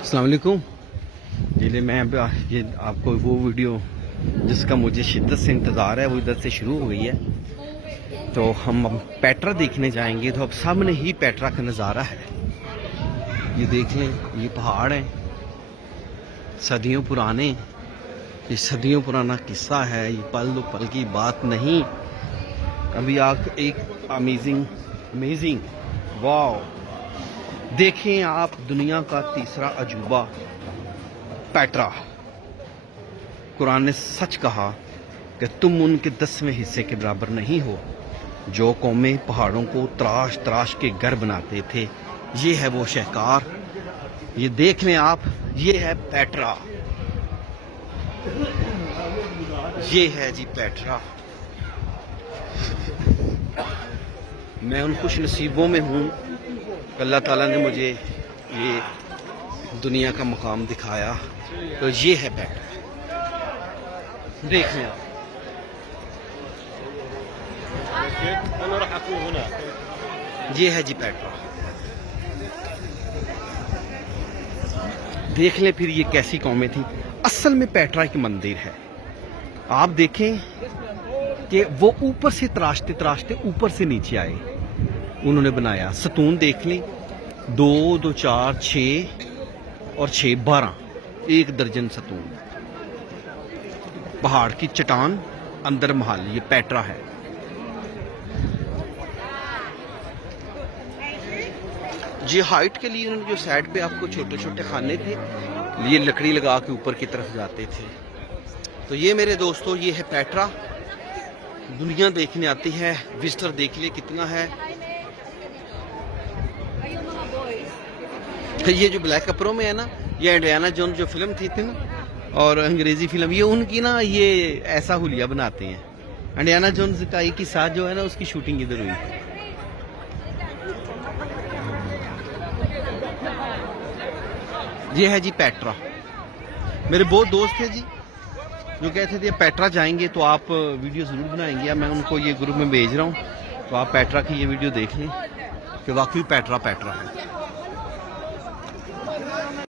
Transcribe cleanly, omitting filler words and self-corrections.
السلام علیکم جی میں یہ آپ کو وہ ویڈیو جس کا مجھے شدت سے انتظار ہے وہ ادھر سے شروع ہو گئی ہے، تو ہم پیٹرا دیکھنے جائیں گے۔ تو اب سامنے ہی پیٹرا کا نظارہ ہے، یہ دیکھ لیں، یہ پہاڑ ہیں صدیوں پرانے، یہ صدیوں پرانا قصہ ہے، یہ پل دو پل کی بات نہیں۔ ابھی ایک امیزنگ واو، دیکھیں آپ دنیا کا تیسرا عجوبہ پیٹرا۔ قرآن نے سچ کہا کہ تم ان کے 10ویں حصے کے برابر نہیں ہو جو قومیں پہاڑوں کو تراش تراش کے گھر بناتے تھے۔ یہ ہے وہ شہکار، یہ دیکھ لیں آپ، یہ ہے پیٹرا، یہ ہے جی پیٹرا۔ میں ان خوش نصیبوں میں ہوں کہ اللہ تعالیٰ نے مجھے یہ دنیا کا مقام دکھایا۔ تو یہ ہے پیٹرا، دیکھ لیں آپ۔ یہ ہے جی پیٹرا، دیکھ لیں پھر یہ کیسی قومیں تھیں۔ اصل میں پیٹرا ایک مندر ہے، آپ دیکھیں کہ وہ اوپر سے تراشتے تراشتے اوپر سے نیچے آئے، انہوں نے بنایا۔ ستون دیکھ لیں، 2 2 4 6 اور 6 12، 1 درجن ستون۔ پہاڑ کی چٹان، اندر محل، یہ پیٹرا ہے۔ جی ہائٹ کے لیے انہوں نے جو سائڈ پہ آپ کو چھوٹے چھوٹے خانے تھے، یہ لکڑی لگا کے اوپر کی طرف جاتے تھے۔ تو یہ میرے دوستو، یہ ہے پیٹرا۔ دنیا دیکھنے آتی ہے، وزٹر دیکھ لے کتنا ہے۔ یہ جو بلیک کپڑوں میں ہے نا، یہ انڈیانا جونز جو فلم تھی نا، اور انگریزی فلم، یہ ان کی نا، یہ ایسا حلیہ بناتے ہیں۔ انڈیانا جونز کا ایک ہی ساتھ جو ہے نا، اس کی شوٹنگ ادھر ہوئی تھی۔ یہ ہے جی پیٹرا۔ میرے بہت دوست تھے جی جو کہتے تھے پیٹرا جائیں گے تو آپ ویڈیو ضرور بنائیں گے، میں ان کو یہ گروپ میں بھیج رہا ہوں، تو آپ پیٹرا کی یہ ویڈیو دیکھ لیں کہ واقعی پیٹرا ہے۔